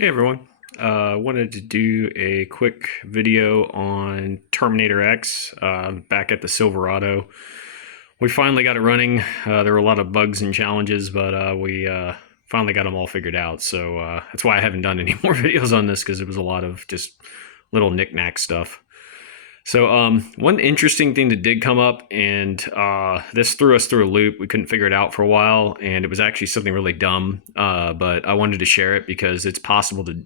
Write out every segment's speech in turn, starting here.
Hey everyone. Wanted to do a quick video on Terminator X back at the Silverado. We finally got it running. There were a lot of bugs and challenges, but we finally got them all figured out. So that's why I haven't done any more videos on this, because it was a lot of just little knick-knack stuff. So one interesting thing that did come up, and this threw us through a loop. We couldn't figure it out for a while, and it was actually something really dumb, but I wanted to share it because it's possible to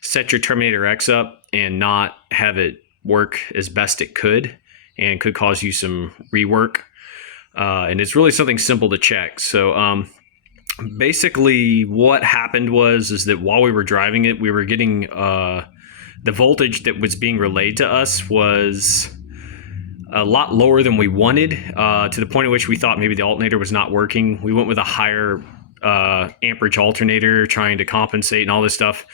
set your Terminator X up and not have it work as best it could, and could cause you some rework. And it's really something simple to check. So basically what happened is that while we were driving it, we were getting the voltage that was being relayed to us was a lot lower than we wanted, to the point at which we thought maybe the alternator was not working. We went with a higher amperage alternator, trying to compensate and all this stuff.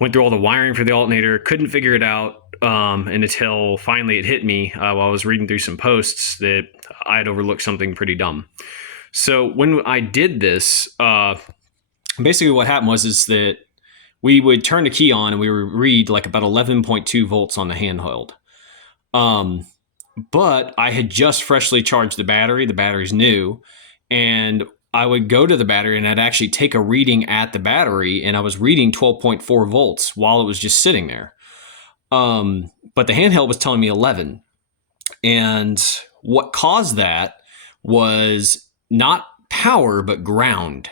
Went through all the wiring for the alternator, couldn't figure it out, and until finally it hit me while I was reading through some posts that I had overlooked something pretty dumb. So when I did this, basically what happened is that we would turn the key on and we would read like about 11.2 volts on the handheld. But I had just freshly charged the battery. The battery's new. And I would go to the battery and I'd actually take a reading at the battery, and I was reading 12.4 volts while it was just sitting there. But the handheld was telling me 11. And what caused that was not power, but ground.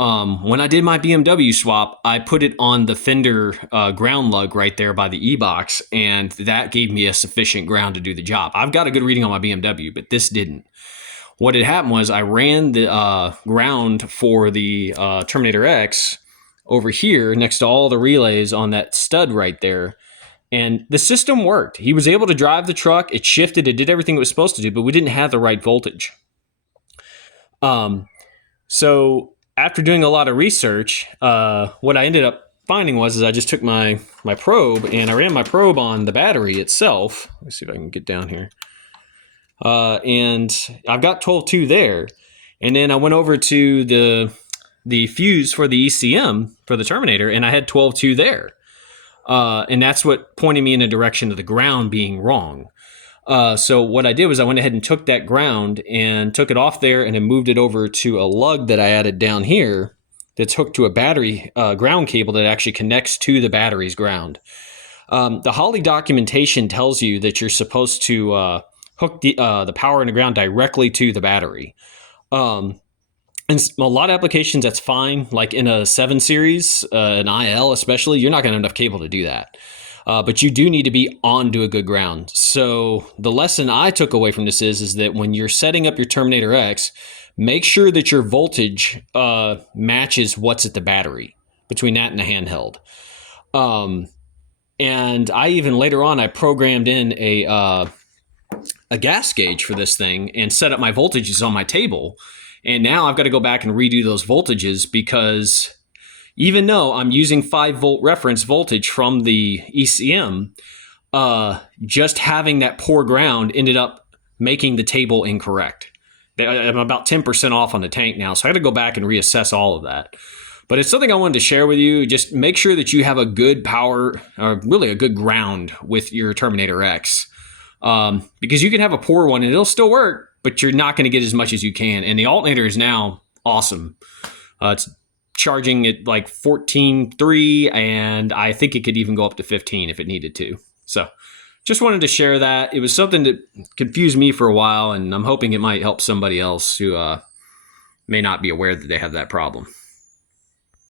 When I did my BMW swap, I put it on the fender ground lug right there by the e-box, and that gave me a sufficient ground to do the job. I've got a good reading on my BMW, but this didn't. What had happened was I ran the ground for the Terminator X over here next to all the relays on that stud right there, and the system worked. He was able to drive the truck. It shifted. It did everything it was supposed to do, but we didn't have the right voltage. So after doing a lot of research, what I ended up finding was I just took my probe and I ran my probe on the battery itself. Let's see if I can get down here. And I've got 12.2 there. And then I went over to the fuse for the ECM for the Terminator, and I had 12.2 there. And that's what pointed me in the direction of the ground being wrong. So what I did was I went ahead and took that ground and took it off there, and then moved it over to a lug that I added down here that's hooked to a battery ground cable that actually connects to the battery's ground. The Holley documentation tells you that you're supposed to hook the power and the ground directly to the battery. And a lot of applications, that's fine. Like in a 7 series, an IL especially, you're not going to have enough cable to do that. But you do need to be onto a good ground. So the lesson I took away from this is that when you're setting up your Terminator X, make sure that your voltage matches what's at the battery between that and the handheld. And I even later on, I programmed in a gas gauge for this thing and set up my voltages on my table. And now I've got to go back and redo those voltages, because even though I'm using 5-volt reference voltage from the ECM, just having that poor ground ended up making the table incorrect. I'm about 10% off on the tank now, so I got to go back and reassess all of that. But it's something I wanted to share with you. Just make sure that you have a good power, or really a good ground with your Terminator X. Because you can have a poor one and it'll still work, but you're not going to get as much as you can. And the alternator is now awesome. It's charging at like 14.3, and I think it could even go up to 15 if it needed to. So just wanted to share that. It was something that confused me for a while, and I'm hoping it might help somebody else who may not be aware that they have that problem.